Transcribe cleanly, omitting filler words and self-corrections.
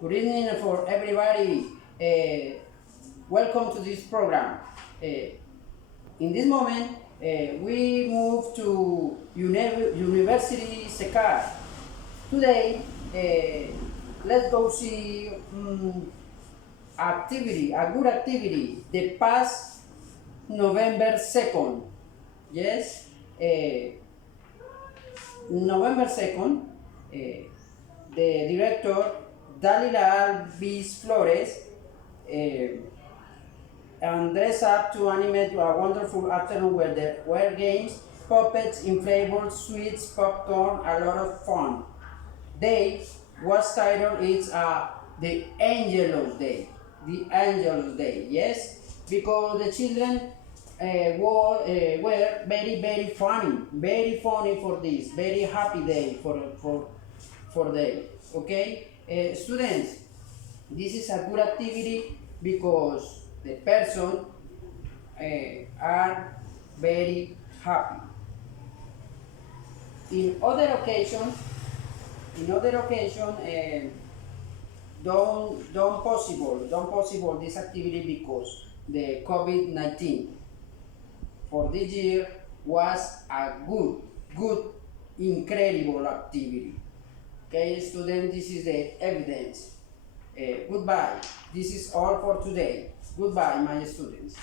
Good evening for everybody. Welcome to this program. In this moment, we move to University Secar. Today, let's go see activity, a good activity, the past November 2nd. Yes, November 2nd, the director Dalila Alvis Flores and dress up to animate a wonderful afternoon where there were games, puppets, inflatables, sweets, popcorn, a lot of fun. Day was titled it's the Angelus Day. The Angelus Day, yes, because the children were very funny for this, very happy day for them. Okay, students, this is a good activity because the person are very happy. In other occasions, don't possible this activity because the COVID-19 for this year was a good, incredible activity. Okay, students, this is the evidence. Goodbye. This is all for today. Goodbye, my students.